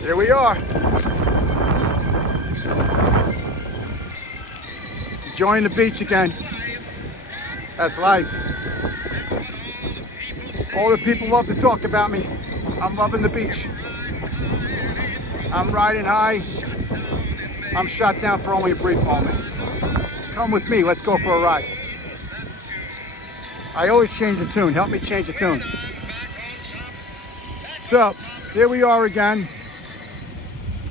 Here we are. Enjoying the beach again. That's life. All the people love to talk about me. I'm loving the beach. I'm riding high. I'm shot down for only a brief moment. Come with me, let's go for a ride. I always change the tune. Help me change the tune. So, here we are again.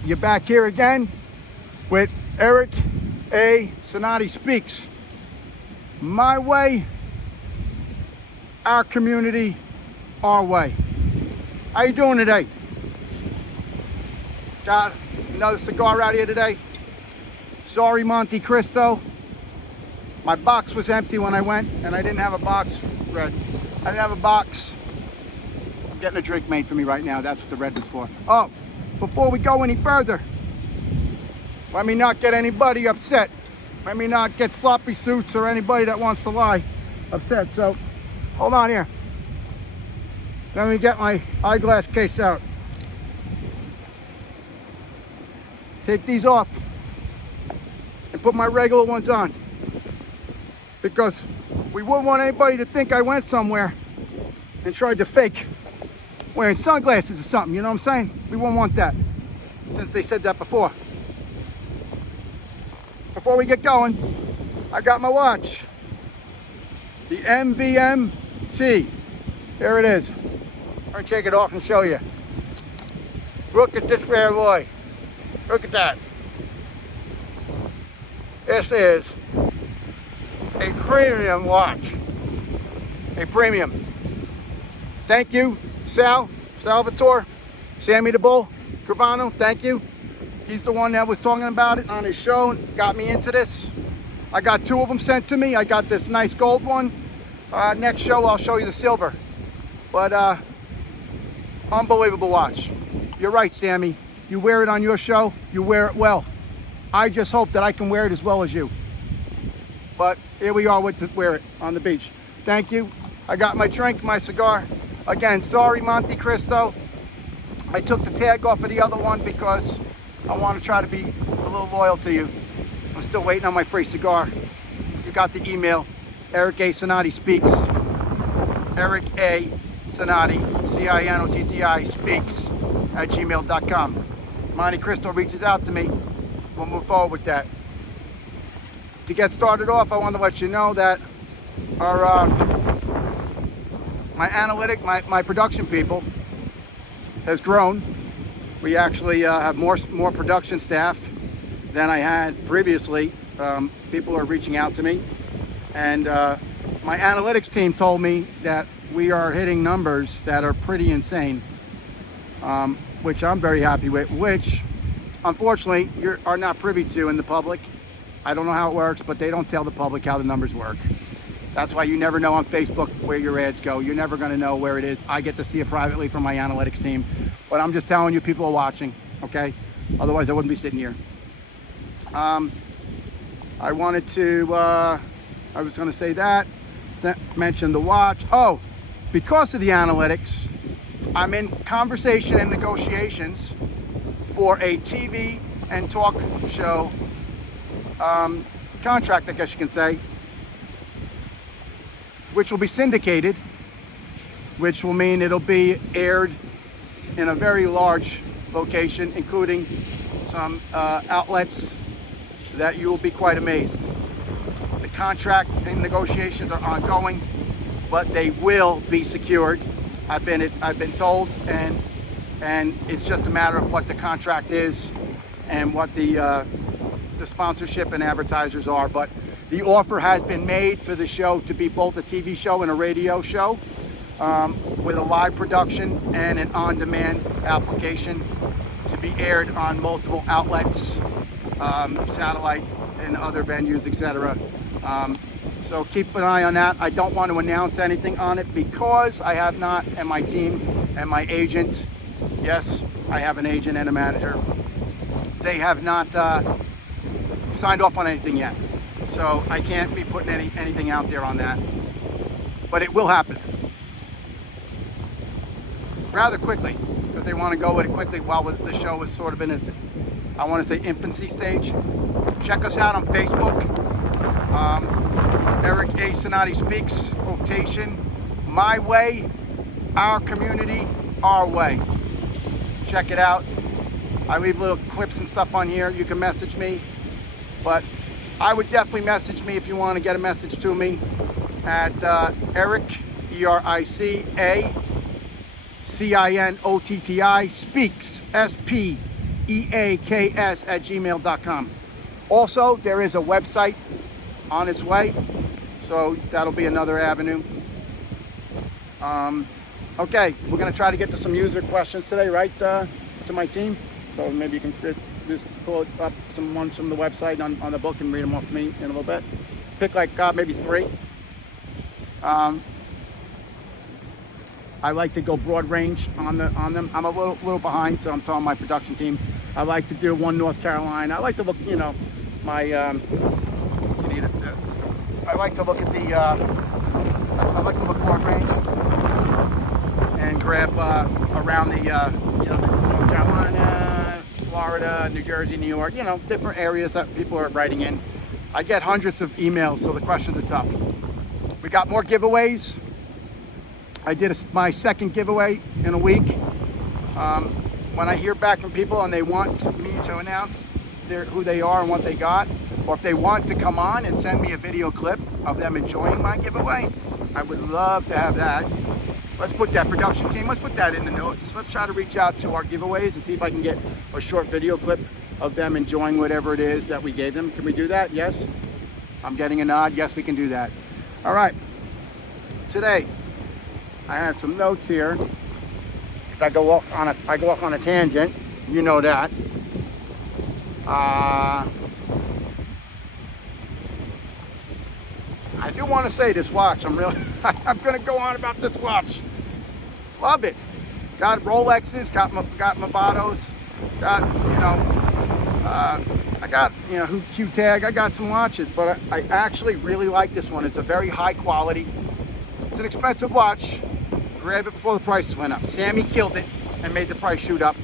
You're back here again with Eric A. Cinotti Speaks. My way, our community, our way. How you doing today? Got another cigar out here today. Sorry, Monte Cristo. My box was empty when I went, and I didn't have a box. Red. I didn't have a box. I'm getting a drink made for me right now. That's what the red is for. Oh, before we go any further, let me not get anybody upset. Let me not get sloppy suits or anybody that wants to lie upset. So, hold on here. Let me get my eyeglass case out. Take these off and put my regular ones on, because we wouldn't want anybody to think I went somewhere and tried to fake wearing sunglasses or something, you know what I'm saying? We wouldn't want that, since they said that before. Before we get going, I got my watch, the MVMT. Here it is. I'm gonna take it off and show you. Look at this bad boy. Look at that. This is a premium watch. A premium. Thank you, Salvatore, Sammy the Bull, Carvano, thank you. He's the one that was talking about it on his show and got me into this. I got two of them sent to me. I got this nice gold one. Next show, I'll show you the silver. But unbelievable watch. You're right, Sammy. You wear it on your show, you wear it well. I just hope that I can wear it as well as you. But here we are with the wear it on the beach. Thank you. I got my drink, my cigar. Again, sorry, Monte Cristo. I took the tag off of the other one because I want to try to be a little loyal to you. I'm still waiting on my free cigar. You got the email, Eric A. Cinotti Speaks. Eric A. Cinotti, Cinotti, speaks at gmail.com. Monte Cristo reaches out to me. We'll move forward with that. To get started off, I want to let you know that our my production people has grown. We actually have more production staff than I had previously. People are reaching out to me, and my analytics team told me that we are hitting numbers that are pretty insane, which I'm very happy with, which unfortunately you are not privy to in the public. I don't know how it works, but they don't tell the public how the numbers work. That's why you never know on Facebook where your ads go. You're never going to know where it is. I get to see it privately from my analytics team, but I'm just telling you, people are watching, okay? Otherwise I wouldn't be sitting here. I wanted to, I was going to say that, mention the watch. Oh, because of the analytics, I'm in conversation and negotiations for a TV and talk show contract, I guess you can say, which will be syndicated, which will mean it'll be aired in a very large location, including some outlets that you will be quite amazed. The contract and negotiations are ongoing, but they will be secured. I've been told, and it's just a matter of what the contract is and what the sponsorship and advertisers are. But the offer has been made for the show to be both a TV show and a radio show, with a live production and an on-demand application to be aired on multiple outlets, satellite and other venues, etc. So keep an eye on that. I don't want to announce anything on it because I have not, and my team and my agent, yes, I have an agent and a manager, they have not signed off on anything yet. So I can't be putting anything out there on that. But it will happen rather quickly, because they want to go with it quickly while the show is sort of in its, I want to say, infancy stage. Check us out on Facebook. Eric A. Cinotti Speaks, quotation, my way, our community, our way. Check it out. I leave little clips and stuff on here. You can message me, but I would definitely message me if you want to get a message to me at Eric, E-R-I-C-A, C-I-N-O-T-T-I, Speaks, S-P-E-A-K-S at gmail.com. Also, there is a website on its way, so that'll be another avenue. Okay, we're going to try to get to some user questions today, right, to my team. So maybe you can just pull up some ones from the website on the book and read them off to me in a little bit. Pick like maybe 3. I like to go broad range on them. I'm a little behind, so I'm telling my production team. I like to do one North Carolina. I like to look, you know, my. I like to look at the. I like to look broad range and grab around the, you know, North Carolina, Florida, New Jersey, New York. You know, different areas that people are writing in. I get hundreds of emails, so the questions are tough. We got more giveaways. I did my second giveaway in a week. When I hear back from people and they want me to announce who they are and what they got, or if they want to come on and send me a video clip of them enjoying my giveaway, I would love to have that. Let's put that, production team, let's put that in the notes. Let's try to reach out to our giveaways and see if I can get a short video clip of them enjoying whatever it is that we gave them. Can we do that? Yes? I'm getting a nod. Yes, we can do that. All right. Today, I had some notes here. I go off on a tangent. You know that. I do want to say this watch. I'm going to go on about this watch. Love it. Got Rolexes. Got Movados. Got, you know, I got, you know, Q-Tag. I got some watches, but I actually really like this one. It's a very high quality. It's an expensive watch. Grab it before the prices went up. Sammy killed it and made the price shoot up.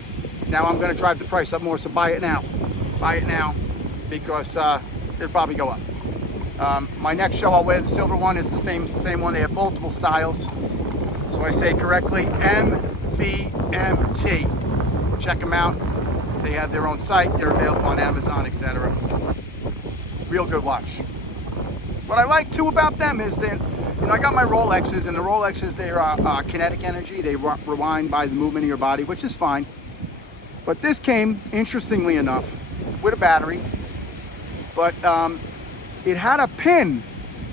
Now I'm going to drive the price up more, so buy it now. Buy it now because it'll probably go up. My next show I'll wear the silver one is the same one. They have multiple styles. So I say correctly, MVMT. Check them out. They have their own site. They're available on Amazon, etc. Real good watch. What I like too about them is that, you know, I got my Rolexes, and the Rolexes, they're kinetic energy. They rewind by the movement of your body, which is fine. But this came, interestingly enough, with a battery. But it had a pin.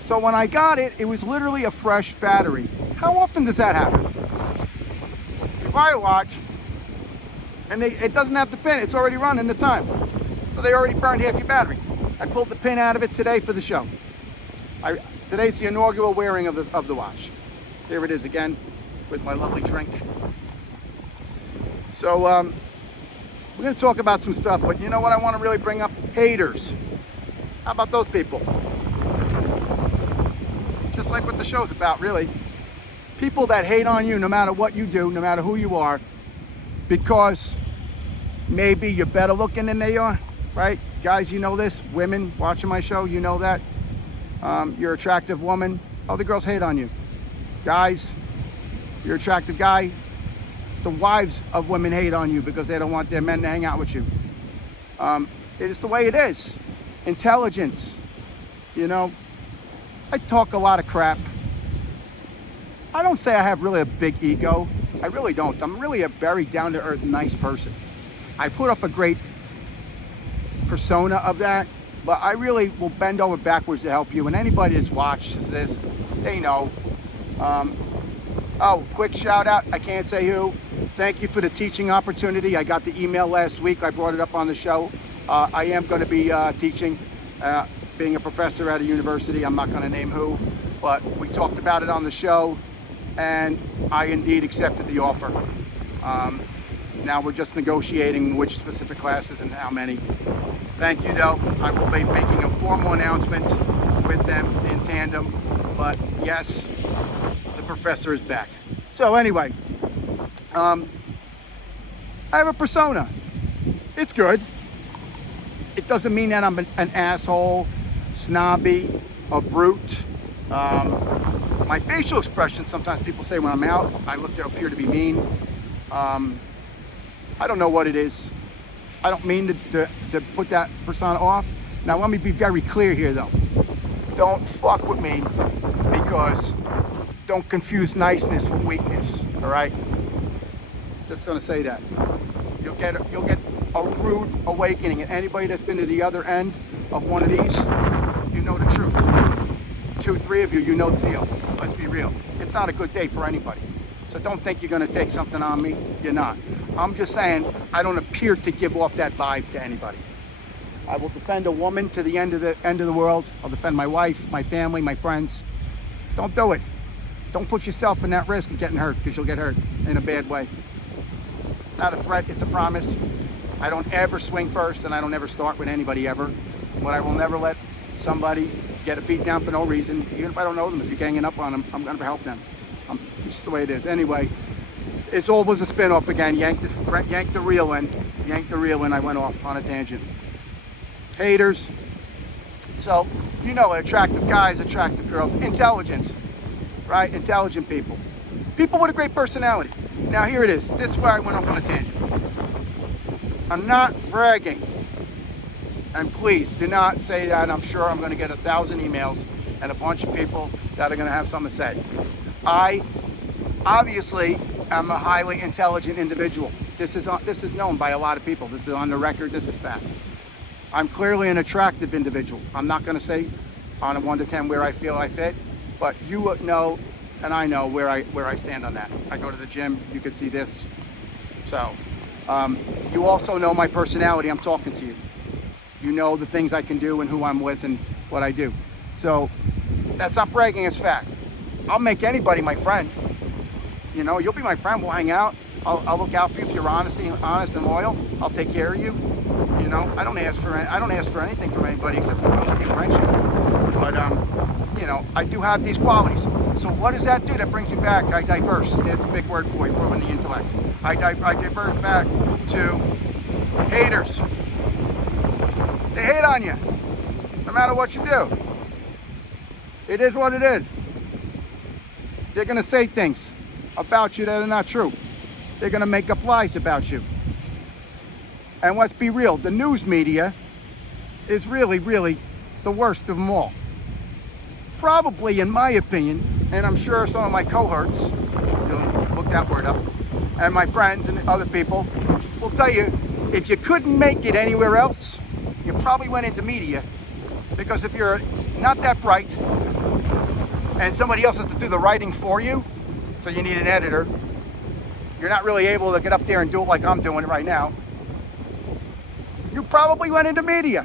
So when I got it, it was literally a fresh battery. How often does that happen? You buy a watch, and it doesn't have the pin. It's already running the time. So they already burned half your battery. I pulled the pin out of it today for the show. Today's the inaugural wearing of the watch. Here it is again with my lovely drink. So we're going to talk about some stuff, but you know what I want to really bring up? Haters. How about those people? Just like what the show's about, really. People that hate on you no matter what you do, no matter who you are, because maybe you're better looking than they are, right? Guys, you know this. Women watching my show, you know that. You're an attractive woman. Oh, the girls hate on you. Guys, you're an attractive guy. The wives of women hate on you because they don't want their men to hang out with you. It is the way it is. Intelligence. You know, I talk a lot of crap. I don't say I have really a big ego. I really don't. I'm really a very down-to-earth, nice person. I put up a great persona of that. But I really will bend over backwards to help you. And anybody that's watched this, they know. Oh, quick shout out. I can't say who. Thank you for the teaching opportunity. I got the email last week. I brought it up on the show. I am going to be teaching, being a professor at a university. I'm not going to name who. But we talked about it on the show. And I indeed accepted the offer. Now we're just negotiating which specific classes and how many. Thank you, though. I will be making a formal announcement with them in tandem. But yes, the professor is back. So anyway, I have a persona. It's good. It doesn't mean that I'm an asshole, snobby, a brute. My facial expression, sometimes people say when I'm out, I appear to be mean. I don't know what it is. I don't mean to put that persona off. Now let me be very clear here though. Don't fuck with me, because don't confuse niceness with weakness, all right? Just gonna say that. You'll get a rude awakening, and anybody that's been to the other end of one of these, you know the truth. 2, 3 of you, you know the deal. Let's be real. It's not a good day for anybody. So don't think you're gonna take something on me. You're not. I'm just saying, I don't appear to give off that vibe to anybody. I will defend a woman to the end of the world. I'll defend my wife, my family, my friends. Don't do it. Don't put yourself in that risk of getting hurt, because you'll get hurt in a bad way. Not a threat, it's a promise. I don't ever swing first, and I don't ever start with anybody ever. But I will never let somebody get a beat down for no reason. Even if I don't know them, if you're ganging up on them, I'm gonna help them. It's just the way it is. Anyway, it's always a spin-off again. Yank the reel in. I went off on a tangent. Haters. So, you know, attractive guys, attractive girls, intelligence, right? Intelligent people. People with a great personality. Now here it is. This is where I went off on a tangent. I'm not bragging. And please do not say that. I'm sure I'm going to get 1,000 emails and a bunch of people that are going to have something to say. I obviously am a highly intelligent individual. This is known by a lot of people. This is on the record. This is fact. I'm clearly an attractive individual. I'm not going to say on a 1 to 10 where I feel I fit, but you know, and I know where I stand on that. I go to the gym. You can see this. So you also know my personality. I'm talking to you. You know the things I can do and who I'm with and what I do. So that's not bragging, it's fact. I'll make anybody my friend. You know, you'll be my friend. We'll hang out. I'll look out for you if you're honest and loyal. I'll take care of you. You know, I don't ask for anything from anybody except for loyalty and friendship. But you know, I do have these qualities. So what does that do? That brings me back. I diverse. There's a big word for you. Proving the intellect. I diverse back to haters. They hate on you, no matter what you do. It is what it is. They're gonna say things about you that are not true. They're gonna make up lies about you. And let's be real, the news media is really, really the worst of them all. Probably, in my opinion, and I'm sure some of my cohorts, look that word up, and my friends and other people will tell you, if you couldn't make it anywhere else, you probably went into media, because if you're not that bright and somebody else has to do the writing for you, so you need an editor, you're not really able to get up there and do it like I'm doing it right now, you probably went into media.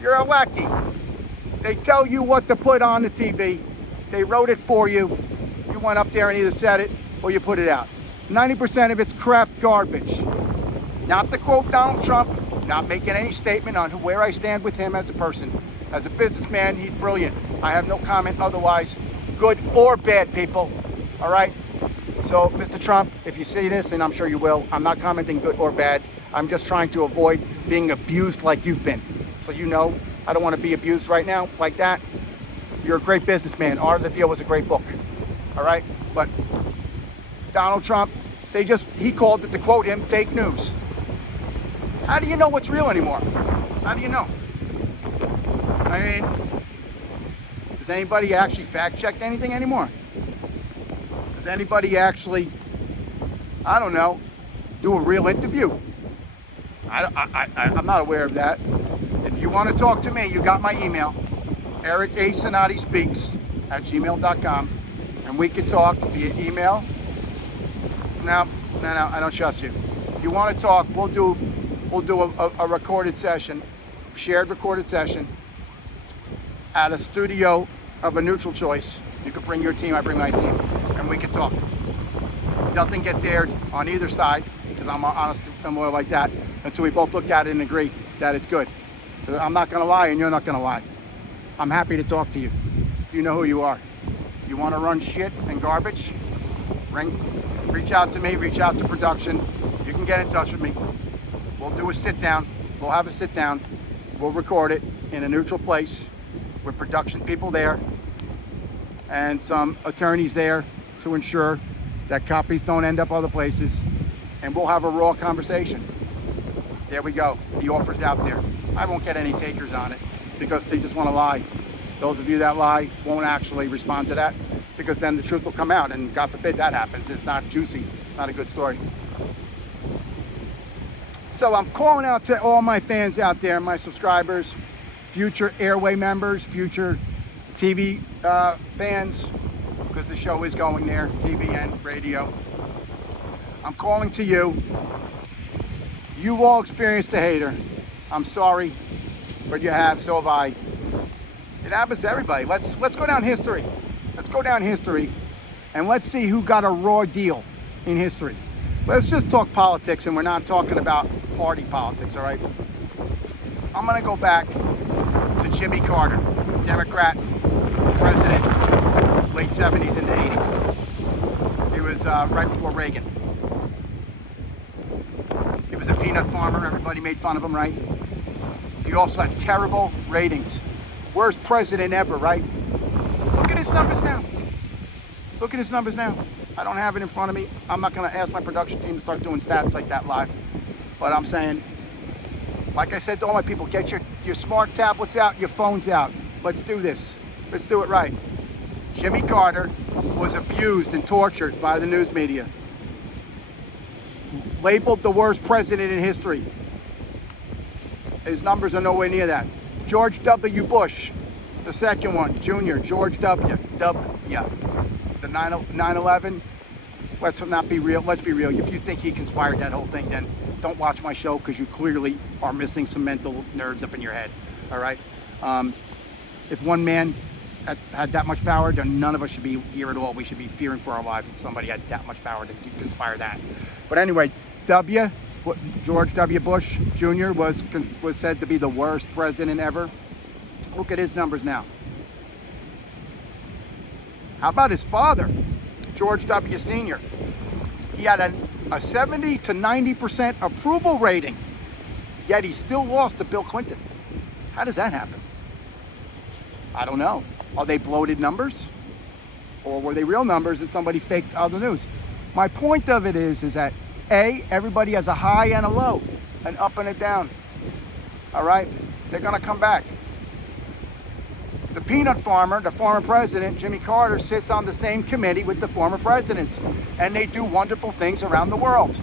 You're a lackey. They tell you what to put on the TV. They wrote it for you. You went up there and either said it or you put it out. 90% of it's crap garbage. Not to quote Donald Trump, not making any statement on where I stand with him as a person. As a businessman, he's brilliant. I have no comment otherwise, good or bad, people. All right? So, Mr. Trump, if you see this, and I'm sure you will, I'm not commenting good or bad. I'm just trying to avoid being abused like you've been. So you know, I don't want to be abused right now like that. You're a great businessman. Art of the Deal was a great book. All right? But Donald Trump, he called it, to quote him, fake news. How do you know what's real anymore? How do you know? I mean, does anybody actually fact check anything anymore? Does anybody actually, I don't know, do a real interview? I'm not aware of that. If you want to talk to me, you got my email, ericacinotti@gmail.com, and we can talk via email. No, I don't trust you. If you want to talk, we'll do a recorded session, shared recorded session, at a studio of a neutral choice. You can bring your team, I bring my team, and we can talk. Nothing gets aired on either side, because I'm honest and loyal like that, until we both look at it and agree that it's good. I'm not gonna lie and you're not gonna lie. I'm happy to talk to you. You know who you are. You wanna run shit and garbage? Reach out to me, reach out to production. you can get in touch with me. We'll do a sit down. We'll have a sit down. We'll record it in a neutral place with production people there and some attorneys there to ensure that copies don't end up other places. And we'll have a raw conversation. There we go. The offer's out there. I won't get any takers on it because they just want to lie. Those of you that lie won't actually respond to that because then the truth will come out, and God forbid that happens. It's not juicy. It's not a good story. So I'm calling out to all my fans out there, my subscribers, future Airway members, future TV fans, because the show is going there, TV and radio. I'm calling to you. You all experienced a hater. I'm sorry, but you have, so have I. It happens to everybody. Let's go down history. Let's go down history and let's see who got a raw deal in history. Let's just talk politics, and we're not talking about party politics, all right? I'm gonna go back to Jimmy Carter, Democrat president, late 70s into 80. He was right before Reagan. He was a peanut farmer. Everybody made fun of him, right? He also had terrible ratings. Worst president ever, right? Look at his numbers now. Look at his numbers now. I don't have it in front of me. I'm not going to ask my production team to start doing stats like that live. But I'm saying, like I said to all my people, get your smart tablets out, your phones out. Let's do this. Let's do it right. Jimmy Carter was abused and tortured by the news media. Labeled the worst president in history. His numbers are nowhere near that. George W. Bush, the second one, Junior, George W. The 9/11. Let's not be real. Let's be real. If you think he conspired that whole thing, then don't watch my show because you clearly are missing some mental nerves up in your head. All right. If one man had that much power, then none of us should be here at all. We should be fearing for our lives if somebody had that much power to conspire that. But anyway, George W. Bush Jr. was said to be the worst president ever. Look at his numbers now. How about his father, George W. Sr.? He had a 70 to 90% approval rating, yet he still lost to Bill Clinton. How does that happen? I don't know. Are they bloated numbers? Or were they real numbers and somebody faked all the news? My point of it is that everybody has a high and a low, an up and a down. All right? They're going to come back. The peanut farmer, the former president, Jimmy Carter, sits on the same committee with the former presidents, and they do wonderful things around the world.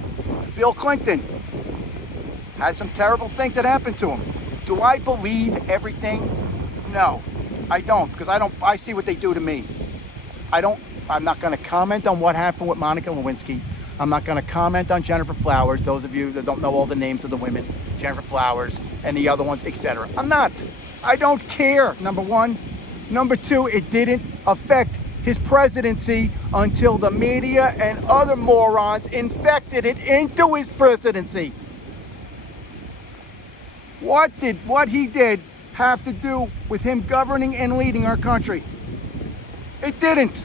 Bill Clinton had some terrible things that happened to him. Do I believe everything? No, I don't, because I see what they do to me. I'm not going to comment on what happened with Monica Lewinsky. I'm not going to comment on Jennifer Flowers, those of you that don't know all the names of the women, Jennifer Flowers and the other ones, etc. I'm not. I don't care, number one. Number two, it didn't affect his presidency until the media and other morons infected it into his presidency. What he did have to do with him governing and leading our country? It didn't.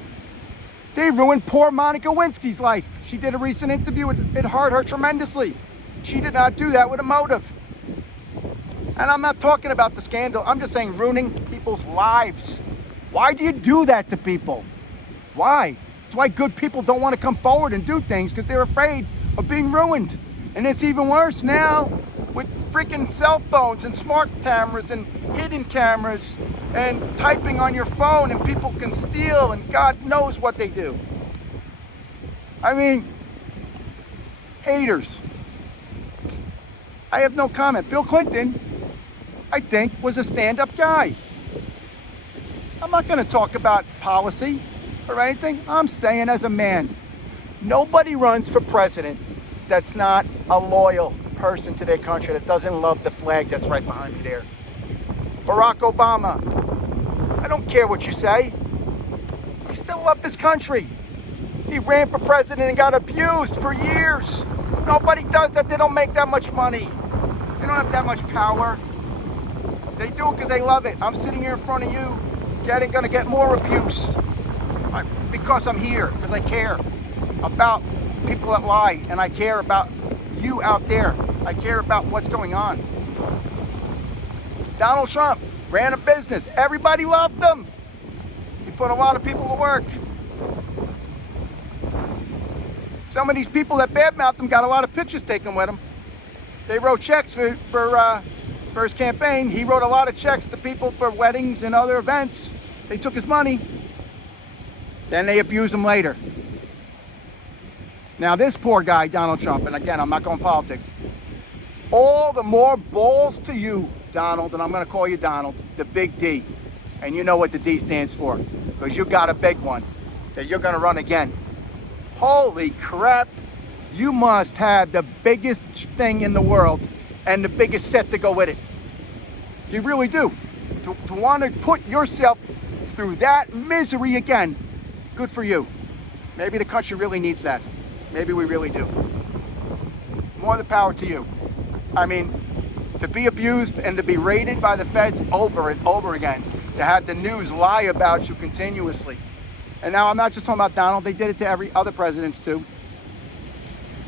They ruined poor Monica Lewinsky's life. She did a recent interview. It hurt her tremendously. She did not do that with a motive. And I'm not talking about the scandal. I'm just saying ruining people's lives. Why do you do that to people? Why? It's why good people don't want to come forward and do things, because they're afraid of being ruined. And it's even worse now with freaking cell phones and smart cameras and hidden cameras and typing on your phone, and people can steal, and God knows what they do. I mean, haters. I have no comment. Bill Clinton, I think, was a stand-up guy. I'm not going to talk about policy or anything. I'm saying as a man, nobody runs for president that's not a loyal person to their country, that doesn't love the flag that's right behind you there. Barack Obama, I don't care what you say. He still loved this country. He ran for president and got abused for years. Nobody does that. They don't make that much money. They don't have that much power. They do it because they love it. I'm sitting here in front of you, gonna get more abuse because I'm here, because I care about people that lie, and I care about you out there. I care about what's going on. Donald Trump ran a business. Everybody loved him. He put a lot of people to work. Some of these people that badmouthed him got a lot of pictures taken with him. They wrote checks for his campaign. He wrote a lot of checks to people for weddings and other events. They took his money. Then they abused him later. Now this poor guy, Donald Trump, and again, I'm not going politics. All the more balls to you, Donald, and I'm going to call you Donald, the big D. And you know what the D stands for, because you got a big one that you're going to run again. Holy crap. You must have the biggest thing in the world and the biggest set to go with it. You really do. To want to put yourself through that misery again, good for you. Maybe the country really needs that. Maybe we really do. More the power to you. I mean, to be abused and to be raided by the feds over and over again, to have the news lie about you continuously. And now I'm not just talking about Donald, they did it to every other presidents too.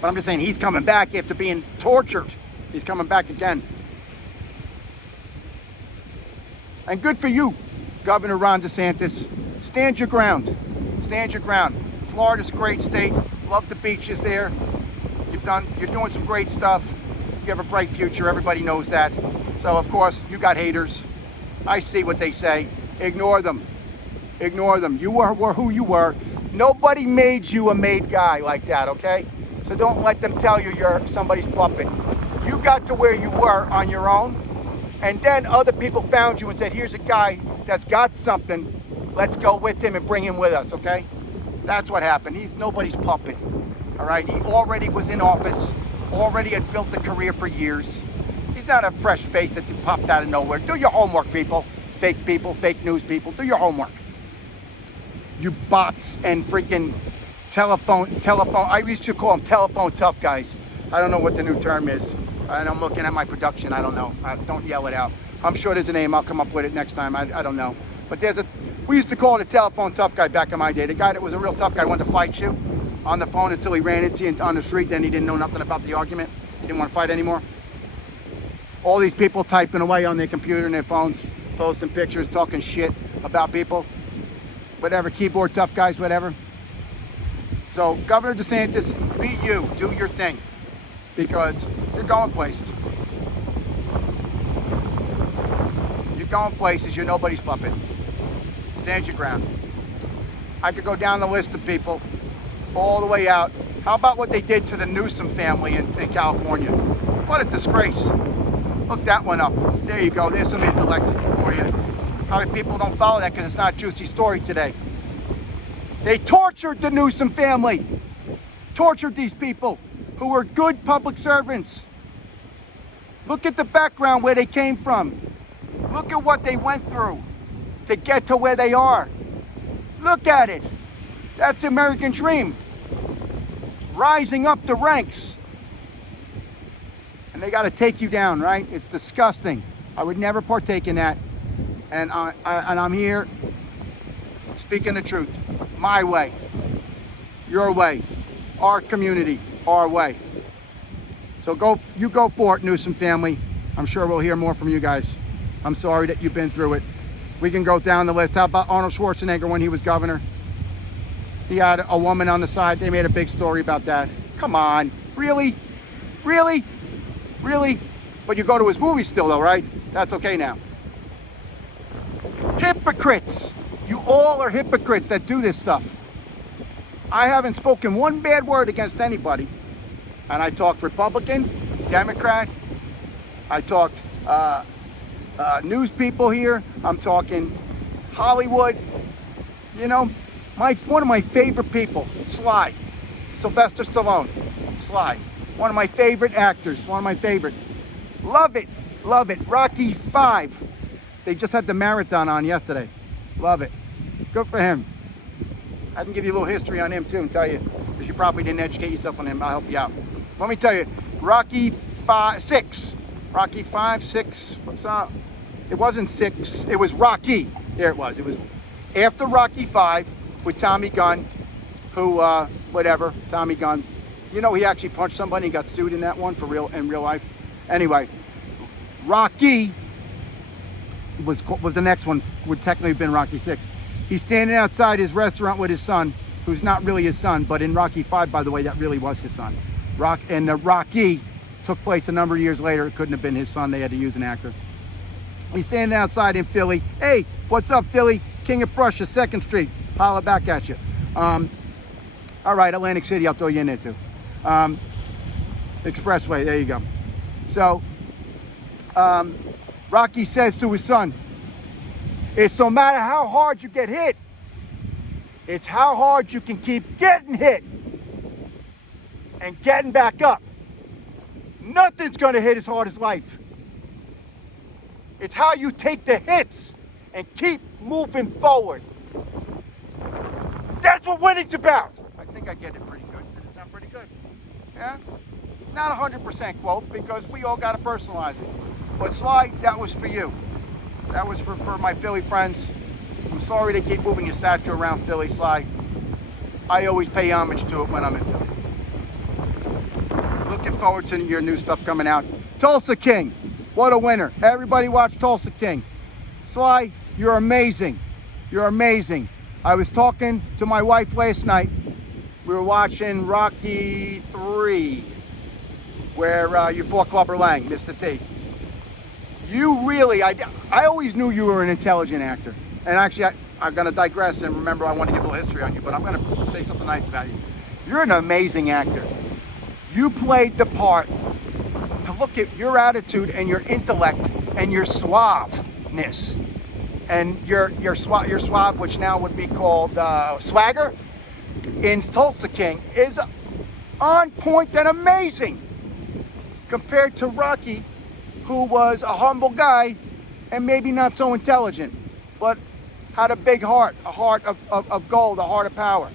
But I'm just saying he's coming back after being tortured. He's coming back again. And good for you, Governor Ron DeSantis. Stand your ground. Stand your ground. Florida's a great state. Love the beaches there. You're doing some great stuff. You have a bright future. Everybody knows that. So of course you got haters. I see what they say. Ignore them. Ignore them. You were who you were. Nobody made you a made guy like that, okay? So don't let them tell you you're somebody's puppet. You got to where you were on your own, and then other people found you and said, here's a guy that's got something. Let's go with him and bring him with us, okay? That's what happened. He's nobody's puppet, all right? He already was in office, already had built a career for years. He's not a fresh face that popped out of nowhere. Do your homework, people, fake news people. Do your homework. You bots and freaking telephone. I used to call them telephone tough guys. I don't know what the new term is. And I'm looking at my production. I don't know. Don't yell it out. I'm sure there's a name. I'll come up with it next time. I don't know. But we used to call it a telephone tough guy back in my day. The guy that was a real tough guy wanted to fight you on the phone until he ran into you on the street. Then he didn't know nothing about the argument. He didn't want to fight anymore. All these people typing away on their computer and their phones, posting pictures, talking shit about people. Whatever, keyboard tough guys, whatever. So Governor DeSantis, be you, do your thing, because you're going places. You're going places, you're nobody's puppet. Stand your ground. I could go down the list of people all the way out. How about what they did to the Newsom family in California? What a disgrace. Look that one up. There you go, there's some intellect for you. Probably people don't follow that because it's not a juicy story today. They tortured the Newsom family. Tortured these people who were good public servants. Look at the background where they came from. Look at what they went through to get to where they are. Look at it. That's the American dream. Rising up the ranks. And they got to take you down, right? It's disgusting. I would never partake in that. And I'm here speaking the truth. My way. Your way. Our community. Our way. So you go for it, Newsom family. I'm sure we'll hear more from you guys. I'm sorry that you've been through it. We can go down the list. How about Arnold Schwarzenegger when he was governor? He had a woman on the side. They made a big story about that. Come on. Really? Really? Really? But you go to his movies still though, right? That's okay now. Hypocrites. You all are hypocrites that do this stuff. I haven't spoken one bad word against anybody. And I talked Republican, Democrat. I talked news people here. I'm talking Hollywood. You know, one of my favorite people, Sly. Sylvester Stallone. Sly. One of my favorite actors. One of my favorite. Love it. Love it. Rocky 5. They just had the marathon on yesterday. Love it. Good for him. I can give you a little history on him too and tell you, because you probably didn't educate yourself on him. I'll help you out. Let me tell you, Rocky 6. Rocky 5, 6. It wasn't 6. It was Rocky. There it was. It was after Rocky 5 with Tommy Gunn, who, Tommy Gunn. You know, he actually punched somebody and got sued in that one for real, in real life. Anyway, Rocky was the next one, would technically have been Rocky 6. He's standing outside his restaurant with his son, who's not really his son, but in Rocky 5, by the way, that really was his son. Rocky took place a number of years later. It couldn't have been his son. They had to use an actor. He's standing outside in Philly. Hey, what's up, Philly? King of Prussia, 2nd Street. Holla back at you. All right, Atlantic City, I'll throw you in there too. Expressway, there you go. So, Rocky says to his son, it's no matter how hard you get hit, it's how hard you can keep getting hit and getting back up. Nothing's gonna hit as hard as life. It's how you take the hits and keep moving forward. That's what winning's about. I think I get it pretty good. Did it sound pretty good? Yeah? Not 100% quote, because we all gotta personalize it. But Sly, that was for you. That was for my Philly friends. I'm sorry to keep moving your statue around Philly, Sly. I always pay homage to it when I'm in Philly. Looking forward to your new stuff coming out. Tulsa King, what a winner. Everybody watch Tulsa King. Sly, you're amazing. You're amazing. I was talking to my wife last night. We were watching Rocky 3, where you fought Clubber Lang, Mr. T. You really, I always knew you were an intelligent actor. And actually, I'm going to digress and remember I want to give a little history on you, but I'm going to say something nice about you. You're an amazing actor. You played the part to look at your attitude and your intellect and your suaveness. And your suave, which now would be called swagger, in Tulsa King, is on point and amazing compared to Rocky, who was a humble guy and maybe not so intelligent, but had a big heart, a heart of gold, a heart of power.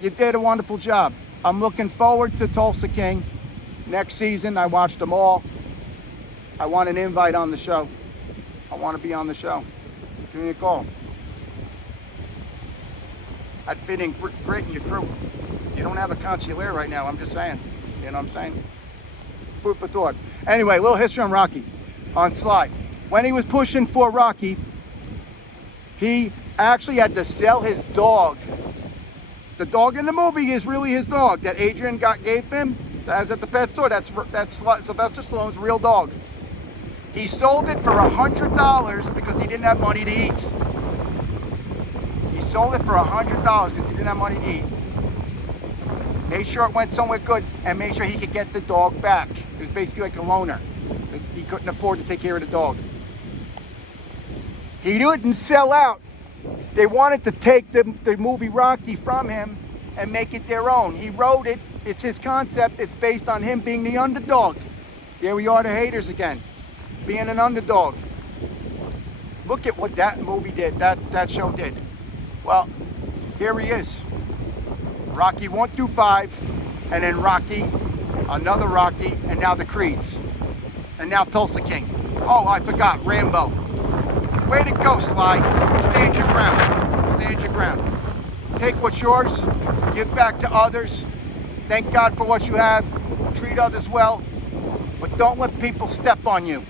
You did a wonderful job. I'm looking forward to Tulsa King next season. I watched them all. I want an invite on the show. I want to be on the show. Give me a call. I'd fit in great in your crew. You don't have a consigliere right now, I'm just saying. You know what I'm saying? Food for thought. Anyway, a little history on Rocky, on Sly. When he was pushing for Rocky, he actually had to sell his dog. The dog in the movie is really his dog that Adrian gave him. That was at the pet store. That's Sylvester Stallone's real dog. He sold it for $100 because he didn't have money to eat. He sold it for $100 because he didn't have money to eat. Made sure it went somewhere good and made sure he could get the dog back. It was basically like a loaner. He couldn't afford to take care of the dog. He didn't sell out. They wanted to take the movie Rocky from him and make it their own. He wrote it. It's his concept. It's based on him being the underdog. There we are, the haters again. Being an underdog. Look at what that movie did, that show did. Well, here he is. Rocky 1 through 5, and then Rocky, another Rocky, and now the Creeds. And now Tulsa King. Oh, I forgot, Rambo. Way to go, Sly. Stand your ground. Stand your ground. Take what's yours, give back to others. Thank God for what you have. Treat others well, but don't let people step on you.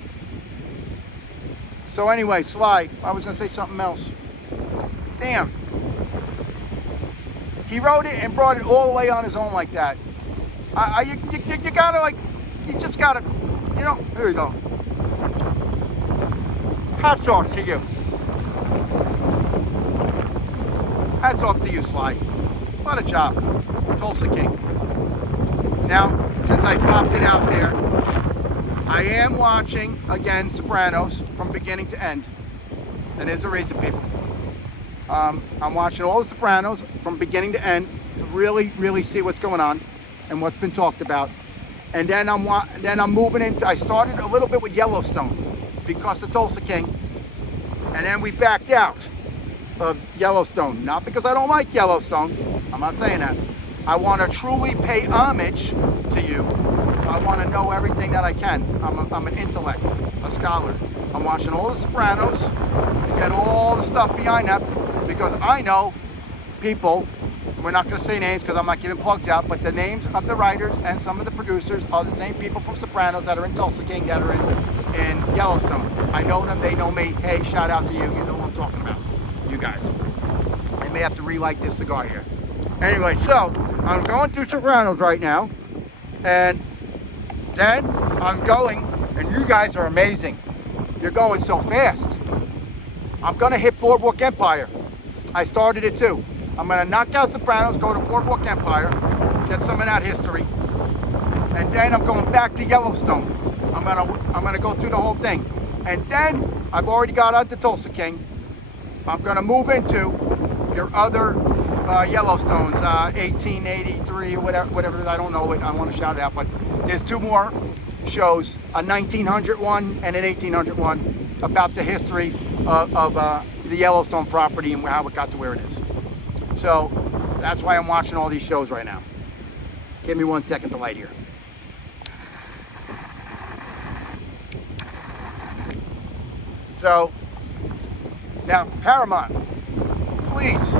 So anyway, Sly, I was gonna say something else. Damn. He wrote it and brought it all the way on his own like that. You gotta, like, you just gotta, you know, here you go. Hats off to you. Hats off to you, Sly. What a job. Tulsa King. Now, since I popped it out there, I am watching, again, Sopranos from beginning to end. And there's a reason, people. I'm watching all the Sopranos from beginning to end to really, really see what's going on and what's been talked about. And then I'm moving into, I started a little bit with Yellowstone because of Tulsa King. And then we backed out of Yellowstone. Not because I don't like Yellowstone. I'm not saying that. I want to truly pay homage to you. So I want to know everything that I can. I'm an intellect, a scholar. I'm watching all the Sopranos to get all the stuff behind that because I know people, we're not going to say names because I'm not giving plugs out, but the names of the writers and some of the producers are the same people from Sopranos that are in Tulsa King, that are in Yellowstone. I know them, they know me. Hey, shout out to you. You know who I'm talking about. You guys. I may have to relight this cigar here. Anyway, so I'm going through Sopranos right now, and then I'm going, and you guys are amazing. You're going so fast. I'm going to hit Boardwalk Empire. I started it too. I'm going to knock out Sopranos, go to Boardwalk Empire, get some of that history, and then I'm going back to Yellowstone. I'm gonna go through the whole thing, and then I've already got onto Tulsa King. I'm going to move into your other Yellowstones, 1883 or whatever. I don't know it. I want to shout it out, but there's two more shows, a 1900 one and an 1800 one, about the history of the Yellowstone property and how it got to where it is. So that's why I'm watching all these shows right now. Give me 1 second to light here. So now, Paramount, please,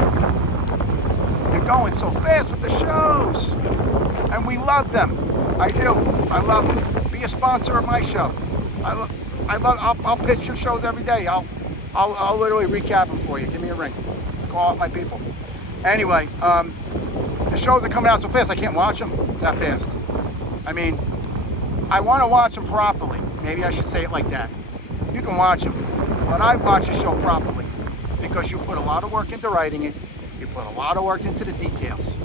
you're going so fast with the shows, and we love them. I do. I love them. Be a sponsor of my show. I'll pitch your shows every day. I'll literally recap them for you. Give me a ring. Call out my people. Anyway, the shows are coming out so fast I can't watch them that fast. I mean, I want to watch them properly. Maybe I should say it like that. You can watch them, but I watch a show properly because you put a lot of work into writing it. You put a lot of work into the details.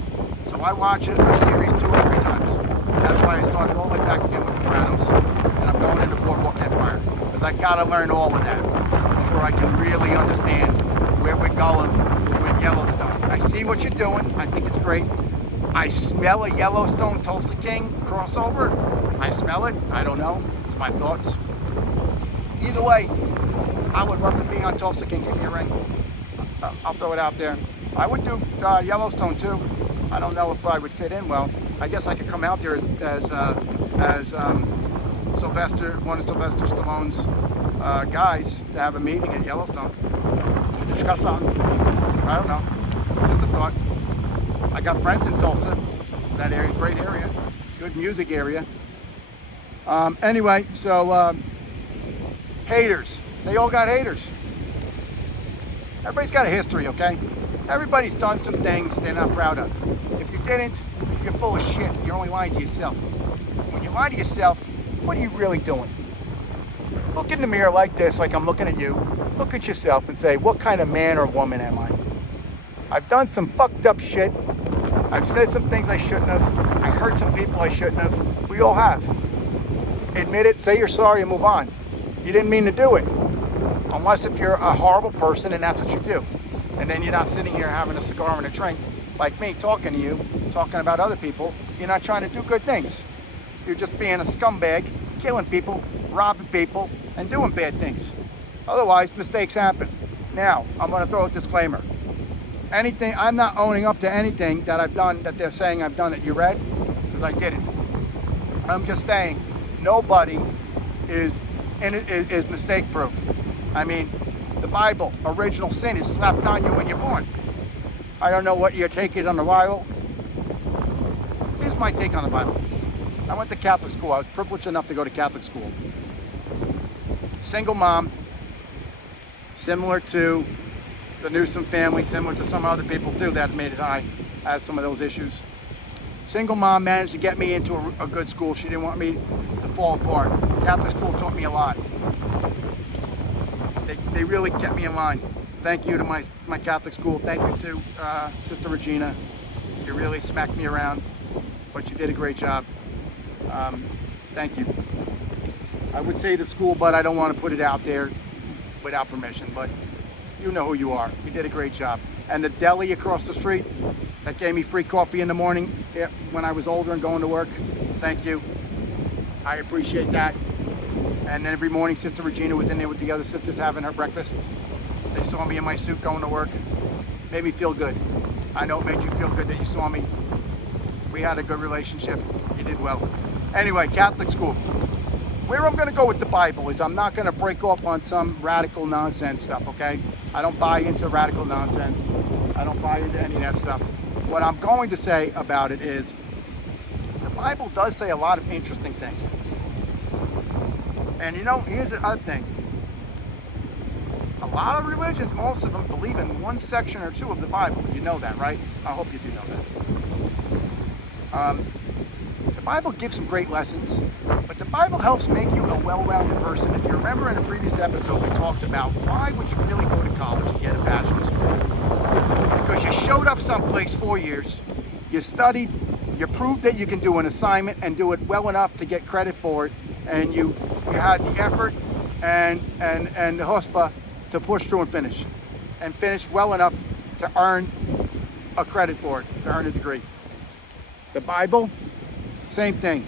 So I watch it a series 2 or 3 times. That's why I started all the way back again with Sopranos, and I'm going into Boardwalk Empire because I gotta learn all of that before I can really understand where we're going with Yellowstone. I see what you're doing. I think it's great. I smell a Yellowstone Tulsa King crossover. I smell it. I don't know. It's my thoughts. Either way, I would love to be on Tulsa King. Give me a ring. I'll throw it out there. I would do Yellowstone too. I don't know if I would fit in well. I guess I could come out there as Sylvester, one of Sylvester Stallone's guys, to have a meeting at Yellowstone to discuss something. I don't know. Just a thought. I got friends in Tulsa, that area, great area, good music area. Anyway, so haters. They all got haters. Everybody's got a history, okay? Everybody's done some things they're not proud of. If you didn't, you're full of shit. You're only lying to yourself. When you lie to yourself, what are you really doing? Look in the mirror like this, like I'm looking at you. Look at yourself and say, what kind of man or woman am I? I've done some fucked up shit. I've said some things I shouldn't have. I hurt some people I shouldn't have. We all have. Admit it, say you're sorry, and move on. You didn't mean to do it. Unless if you're a horrible person and that's what you do. And then you're not sitting here having a cigar and a drink like me, talking to you, talking about other people. You're not trying to do good things. You're just being a scumbag, killing people, robbing people, and doing bad things. Otherwise, mistakes happen. Now, I'm going to throw a disclaimer. Anything, I'm not owning up to anything that I've done that they're saying I've done that you read, because I didn't. I'm just saying, nobody is mistake proof. I mean, the Bible, original sin is slapped on you when you're born. I don't know what your take is on the Bible. Here's my take on the Bible. I went to Catholic school. I was privileged enough to go to Catholic school. Single mom, similar to the Newsom family, similar to some other people too that made it high, had some of those issues. Single mom managed to get me into a good school. She didn't want me to fall apart. Catholic school taught me a lot. They really kept me in line. Thank you to my Catholic school. Thank you to Sister Regina. You really smacked me around, but you did a great job. Thank you. I would say the school, but I don't want to put it out there without permission, but you know who you are. You did a great job. And the deli across the street that gave me free coffee in the morning when I was older and going to work, thank you. I appreciate that. And every morning, Sister Regina was in there with the other sisters having her breakfast. They saw me in my suit going to work. Made me feel good. I know it made you feel good that you saw me. We had a good relationship. You did well. Anyway, Catholic school. Where I'm going to go with the Bible is I'm not going to break off on some radical nonsense stuff, okay? I don't buy into radical nonsense. I don't buy into any of that stuff. what I'm going to say about it is the Bible does say a lot of interesting things. And here's the other thing. A lot of religions, most of them, believe in one section or two of the Bible. You know that, right? I hope you do know that. The Bible gives some great lessons, but the Bible helps make you a well-rounded person. If you remember in a previous episode, we talked about why would you really go to college and get a bachelor's degree? Because you showed up someplace 4 years, you studied, you proved that you can do an assignment and do it well enough to get credit for it, and you had the effort and the chutzpah to push through and finish well enough to earn a credit for it, to earn a degree. The Bible, same thing.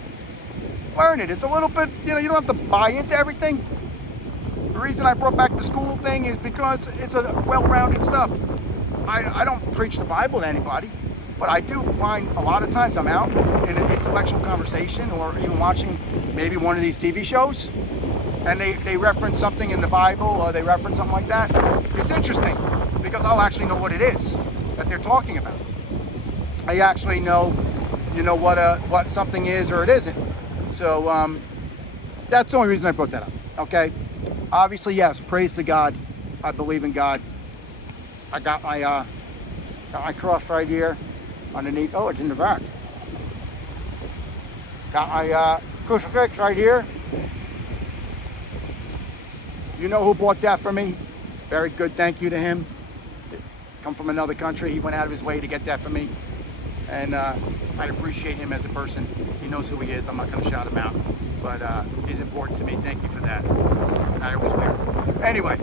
Learn it. It's a little bit, you don't have to buy into everything. The reason I brought back the school thing is because it's a well-rounded stuff. I don't preach the Bible to anybody, but I do find a lot of times I'm out in an intellectual conversation or even watching maybe one of these TV shows, and they reference something in the Bible or they reference something like that. It's interesting because I'll actually know what it is that they're talking about. I actually know, what something is or it isn't. So that's the only reason I brought that up. Okay. Obviously, yes. Praise to God. I believe in God. I got my cross right here underneath. Oh, it's in the back. Got my crucifix right here. You know who bought that for me? Very good. Thank you to him. Come from another country. He went out of his way to get that for me. And I appreciate him as a person. He knows who he is. I'm not going to shout him out. But he's important to me. Thank you for that. I always wear it. Anyway,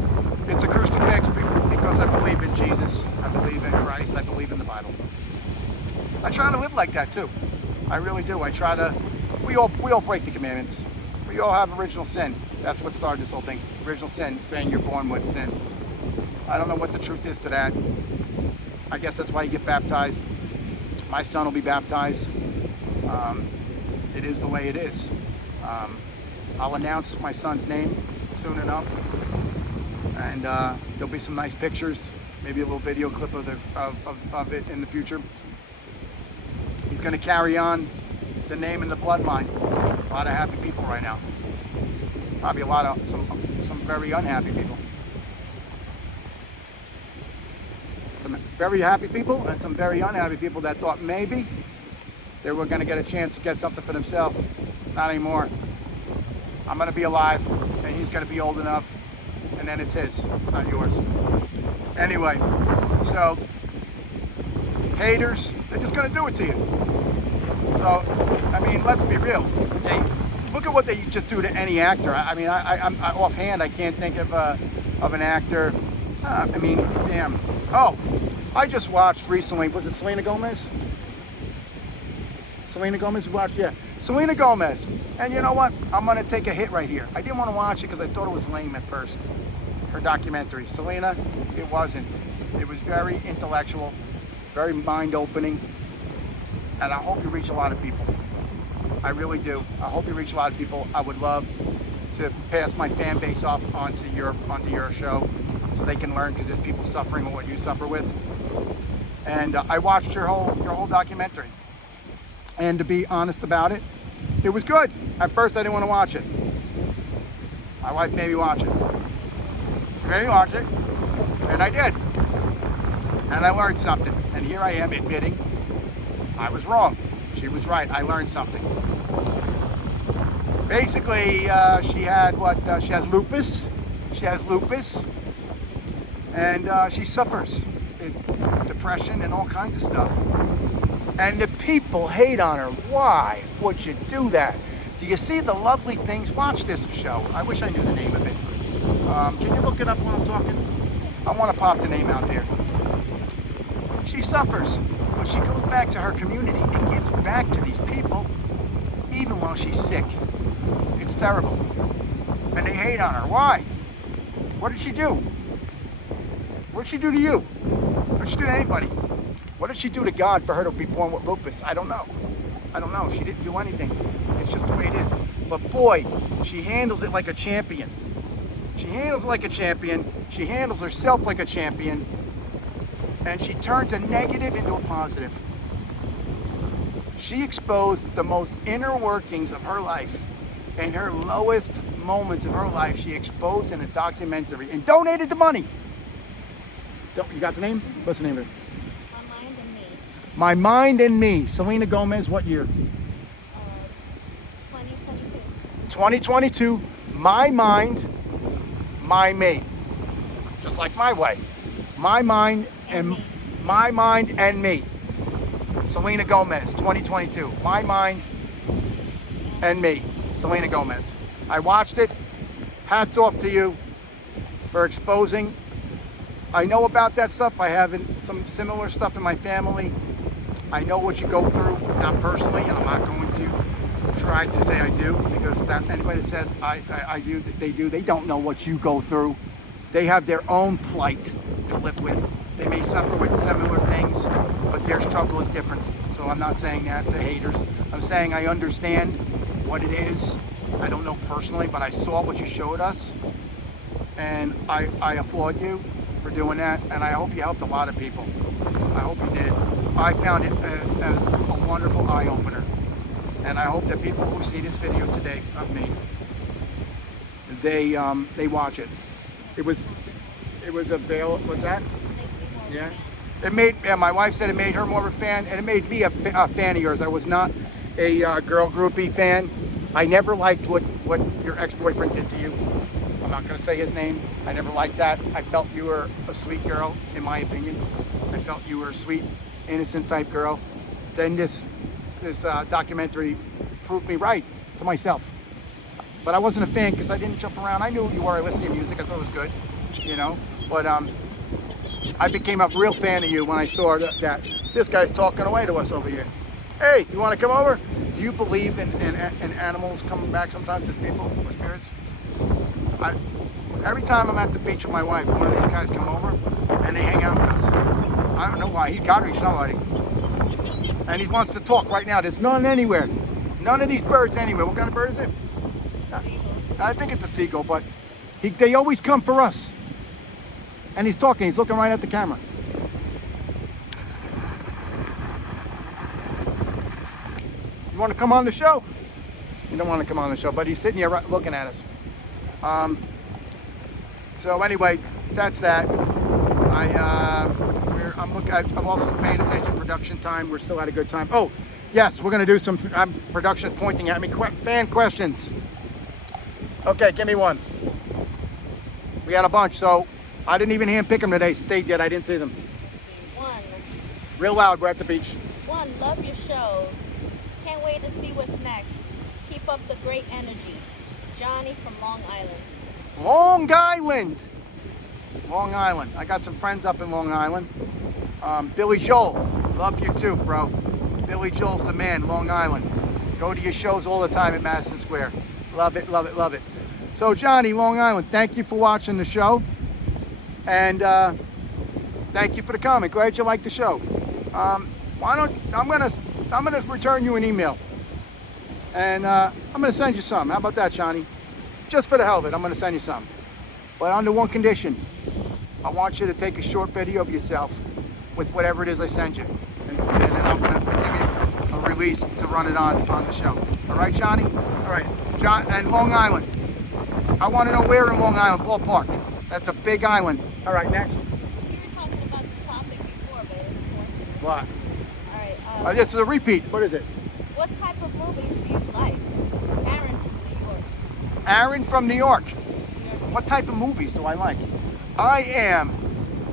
it's a crucifix because I believe in Jesus. I believe in Christ. I believe in the Bible. I try to live like that too. I really do. I try to. We all break the commandments. We all have original sin. That's what started this whole thing. Original sin, saying you're born with sin. I don't know what the truth is to that. I guess that's why you get baptized. My son will be baptized. It is the way it is. I'll announce my son's name soon enough, and there'll be some nice pictures, maybe a little video clip of it in the future. He's going to carry on the name and the bloodline. A lot of happy people right now. Probably a lot of some very unhappy people. Some very happy people and some very unhappy people that thought maybe they were going to get a chance to get something for themselves. Not anymore. I'm going to be alive, and he's going to be old enough, and then it's his, not yours. Anyway, so haters, they're just going to do it to you. So, I mean, let's be real. Look at what they just do to any actor. I'm offhand, I can't think of an actor. I mean, damn. Oh, I just watched recently, was it Selena Gomez? Selena Gomez, we watched, yeah. Selena Gomez. And you know what? I'm going to take a hit right here. I didn't want to watch it because I thought it was lame at first. Her documentary. Selena, it wasn't. It was very intellectual, very mind-opening. And I hope you reach a lot of people. I really do. I hope you reach a lot of people. I would love to pass my fan base off onto your show so they can learn, because there's people suffering with what you suffer with. And I watched your whole documentary. And to be honest about it, it was good. At first, I didn't want to watch it. My wife made me watch it. She made me watch it, and I did. And I learned something. And here I am admitting I was wrong. She was right. I learned something. Basically, she has lupus. She has lupus. And she suffers depression and all kinds of stuff. And the people hate on her. Why would you do that? Do you see the lovely things? Watch this show. I wish I knew the name of it. Can you look it up while I'm talking? I want to pop the name out there. She suffers, but she goes back to her community and gives back to these people, even while she's sick. It's terrible. And they hate on her. Why? What did she do? What did she do to you? What did she do to anybody? What did she do to God for her to be born with lupus? I don't know. She didn't do anything. It's just the way it is. But boy, she handles it like a champion. She handles it like a champion. She handles herself like a champion. And she turns a negative into a positive. She exposed the most inner workings of her life and her lowest moments of her life. She exposed in a documentary and donated the money. You got the name? What's the name of it? My Mind and Me. My Mind and Me. Selena Gomez, what year? 2022. 2022. My Mind, My Me. Just like my way. My Mind and Me. My Mind and Me. Selena Gomez, 2022. My Mind and Me. Selena Gomez. I watched it. Hats off to you for exposing. I know about that stuff. I have some similar stuff in my family. I know what you go through, not personally, and I'm not going to try to say I do, because that anybody that says I do, they do. They don't know what you go through. They have their own plight to live with. They may suffer with similar things, but their struggle is different. So I'm not saying that to haters. I'm saying I understand what it is. I don't know personally, but I saw what you showed us, and I applaud you for doing that, and I hope you helped a lot of people. I hope you did. I found it a wonderful eye-opener, and I hope that people who see this video today of me, they watch it. It was available. What's that? Makes me more of a Yeah. fan. It made, yeah, my wife said it made her more of a fan, and it made me a fan of yours. I was not a girl groupie fan. I never liked what your ex-boyfriend did to you. I'm not going to say his name. I never liked that. I felt you were a sweet girl, in my opinion. I felt you were a sweet, innocent type girl. Then this documentary proved me right to myself. But I wasn't a fan because I didn't jump around. I knew who you were. I listened to your music. I thought it was good, you know. But I became a real fan of you when I saw that this guy's talking away to us over here. Hey, you want to come over? Do you believe in animals coming back sometimes as people or spirits? Every time I'm at the beach with my wife, one of these guys come over and they hang out with us. I don't know why. He got me somebody. And he wants to talk right now. There's none anywhere. None of these birds anywhere. What kind of bird is it? I think it's a seagull, but they always come for us. And he's talking. He's looking right at the camera. You want to come on the show? You don't want to come on the show, but he's sitting here looking at us. So anyway, that's that. I'm also paying attention to production time. We're still at a good time. Oh, yes, we're going to do some production pointing at me. Fan questions. Okay, give me one. We had a bunch, so I didn't even handpick them today. They did. I didn't see them. Let's see. 1. Real loud. We're at the beach. 1. Love your show. Can't wait to see what's next. Keep up the great energy. Johnny from Long Island. Long Island. Long Island. I got some friends up in Long Island. Billy Joel. Love you too, bro. Billy Joel's the man, Long Island. Go to your shows all the time at Madison Square. Love it, love it, love it. So Johnny, Long Island, thank you for watching the show. And thank you for the comment. Glad you liked the show. I'm gonna return you an email. And I'm gonna send you some. How about that, Johnny? Just for the hell of it, I'm gonna send you some. But under one condition. I want you to take a short video of yourself with whatever it is I send you. And then I'm gonna give you a release to run it on the show. All right, Johnny? All right, John, and Long Island. I want to know where in Long Island, ballpark. That's a big island. All right, next. We were talking about this topic before, but it was a coincidence. What? All right. This is a repeat. What is it? What type of movies do you like? Aaron from New York. Aaron from New York. What type of movies do I like? I am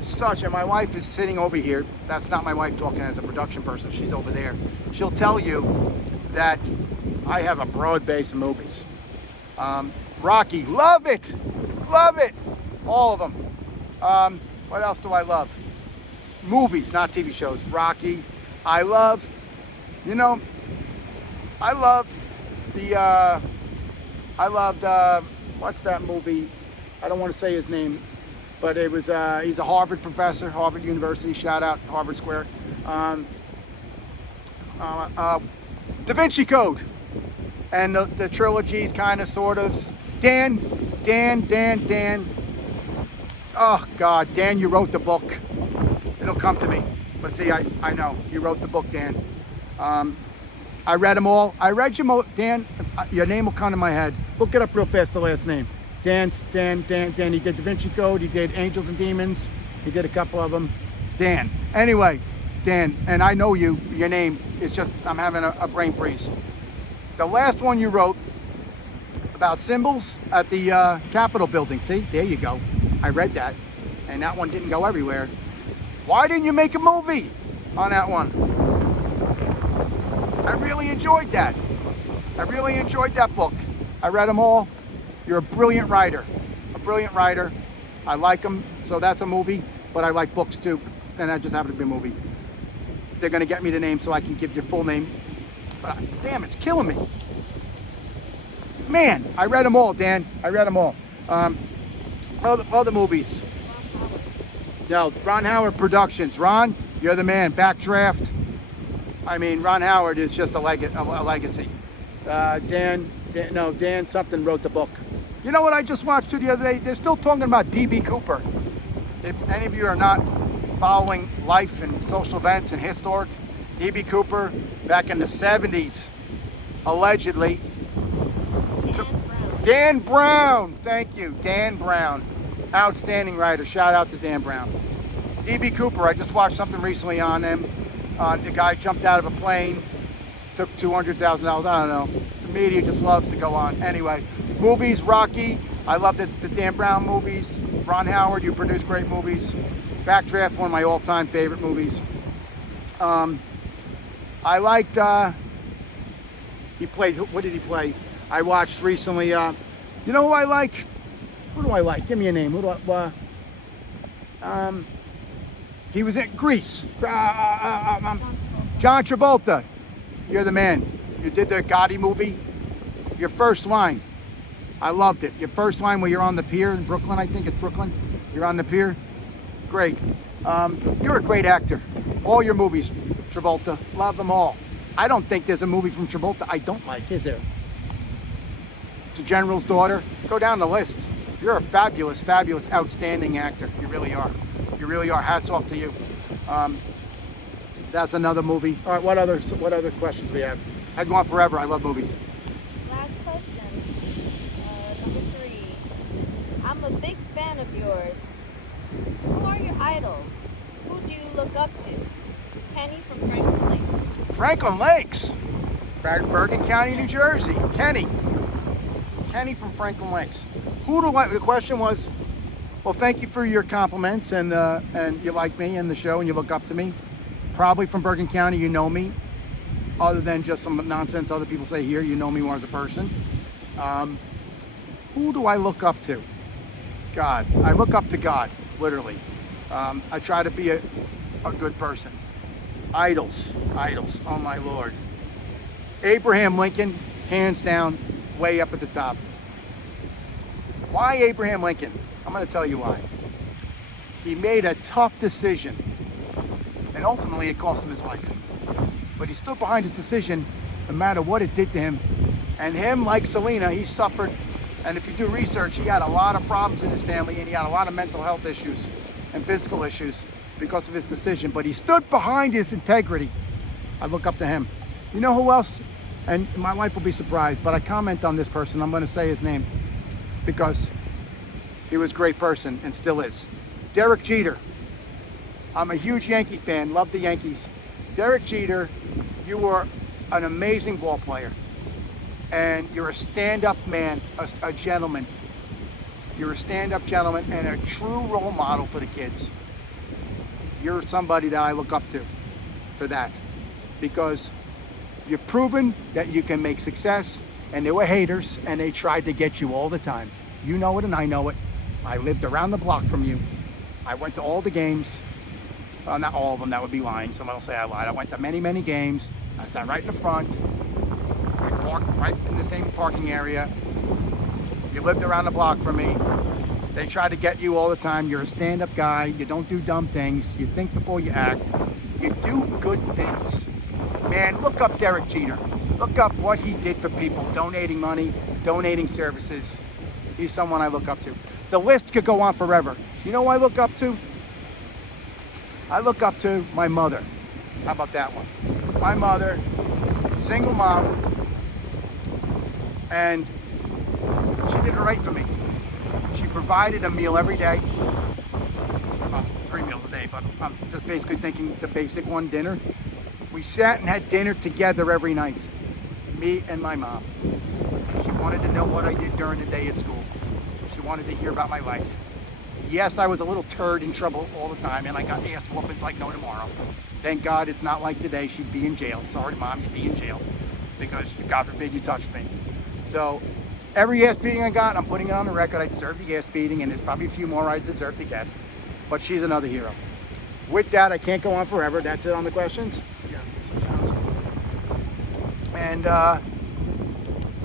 such, and my wife is sitting over here. That's not my wife talking as a production person. She's over there. She'll tell you that I have a broad base of movies. Rocky, love it. Love it. All of them. What else do I love? Movies, not TV shows. Rocky. I loved what's that movie? I don't want to say his name, but it was, he's a Harvard professor, Harvard University, shout out Harvard Square. Da Vinci Code. And the trilogies kind of, sort of. Dan. Oh God, Dan, you wrote the book. It'll come to me. But see, I know, you wrote the book, Dan. I read them all. I read your Dan. Your name will come to my head. Look it up real fast. The last name. Dan. He did Da Vinci Code. He did Angels and Demons. He did a couple of them. Dan. Anyway, Dan, and I know you. Your name. It's just I'm having a brain freeze. The last one you wrote about symbols at the Capitol building. See, there you go. I read that, and that one didn't go everywhere. Why didn't you make a movie on that one? I really enjoyed that. I really enjoyed that book. I read them all. You're a brilliant writer. A brilliant writer. I like them, so that's a movie, but I like books too, and that just happened to be a movie. They're going to get me the name so I can give your full name. But damn, it's killing me. Man, I read them all, Dan. I read them all. All the movies. No, Ron Howard Productions. Ron, you're the man. Backdraft. I mean, Ron Howard is just a legacy. Dan something wrote the book. You know what I just watched the other day? They're still talking about D.B. Cooper. If any of you are not following life and social events and historic, D.B. Cooper, back in the 70s, allegedly. Dan Brown. Thank you, Dan Brown. Outstanding writer. Shout out to Dan Brown. D.B. Cooper, I just watched something recently on him. The guy jumped out of a plane, took $200,000. I don't know. The media just loves to go on. Anyway, movies, Rocky. I love the Dan Brown movies. Ron Howard, you produce great movies. Backdraft, one of my all-time favorite movies. I liked, he played, what did he play? I watched recently, you know who I like? Who do I like? Give me a name. Who do I, he was in Grease. John Travolta. You're the man. You did the Gotti movie. Your first line. I loved it. Your first line where you're on the pier in Brooklyn, I think it's Brooklyn. You're on the pier. Great. You're a great actor. All your movies, Travolta. Love them all. I don't think there's a movie from Travolta I don't like, is there? The General's Daughter. Go down the list. You're a fabulous, fabulous, outstanding actor. You really are. You really are. Hats off to you. That's another movie. All right, what other questions we have? I go on forever. I love movies. Last question. Number 3. I'm a big fan of yours. Who are your idols? Who do you look up to? Kenny from Franklin Lakes. Franklin Lakes. Bergen County, New Jersey. Kenny from Franklin Lakes. Who do I, the question was, well, thank you for your compliments and you like me and the show and you look up to me. Probably from Bergen County, you know me. Other than just some nonsense other people say here, you know me more as a person. Who do I look up to? God. I look up to God, literally. I try to be a good person. Idols. Oh my Lord. Abraham Lincoln, hands down, way up at the top. Why Abraham Lincoln? I'm going to tell you why. He made a tough decision, and ultimately it cost him his life. But he stood behind his decision no matter what it did to him. And him, like Selena, he suffered, and if you do research, he had a lot of problems in his family, and he had a lot of mental health issues and physical issues because of his decision. But he stood behind his integrity. I look up to him. You know who else? And my wife will be surprised, but I comment on this person. I'm going to say his name because he was a great person and still is. Derek Jeter. I'm a huge Yankee fan, love the Yankees. Derek Jeter, you were an amazing ball player. And you're a stand-up man, a gentleman. You're a stand-up gentleman and a true role model for the kids. You're somebody that I look up to for that. Because you've proven that you can make success, and there were haters, and they tried to get you all the time. You know it, and I know it. I lived around the block from you. I went to all the games. Well, not all of them, that would be lying. Someone will say I lied. I went to many, many games. I sat right in the front. I parked right in the same parking area. You lived around the block from me. They try to get you all the time. You're a stand-up guy. You don't do dumb things. You think before you act. You do good things. Man, look up Derek Jeter. Look up what he did for people, donating money, donating services. He's someone I look up to. The list could go on forever. You know who I look up to? I look up to my mother. How about that one? My mother, single mom, and she did it right for me. She provided a meal every day. Well, 3 meals a day, but I'm just basically thinking the basic one, dinner. We sat and had dinner together every night, me and my mom. She wanted to know what I did during the day at school. She wanted to hear about my life. Yes, I was a little turd in trouble all the time, and I got ass whoopings like no tomorrow. Thank God it's not like today. She'd be in jail. Sorry, Mom, you'd be in jail because, God forbid, you touched me. So every ass beating I got, I'm putting it on the record. I deserve the ass beating, and there's probably a few more I deserve to get. But she's another hero. With that, I can't go on forever. That's it on the questions. Yeah, so sounds. And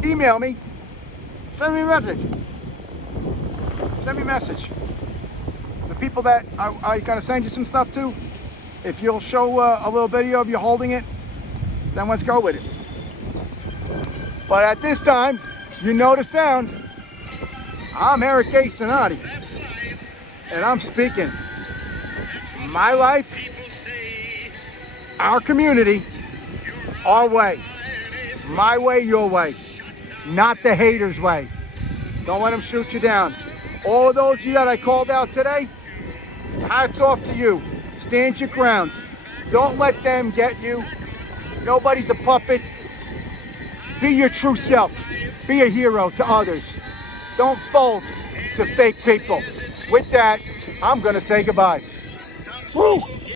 email me. Send me a message. Send me a message. The people that I gotta send you some stuff to, if you'll show a little video of you holding it, then let's go with it. But at this time, you know the sound. I'm Eric A. Cinotti, and I'm speaking my life, our community, our way. My way, your way. Not the haters' way. Don't let them shoot you down. All of those of you that I called out today, hats off to you. Stand your ground. Don't let them get you. Nobody's a puppet. Be your true self. Be a hero to others. Don't fold to fake people. With that, I'm going to say goodbye. Woo!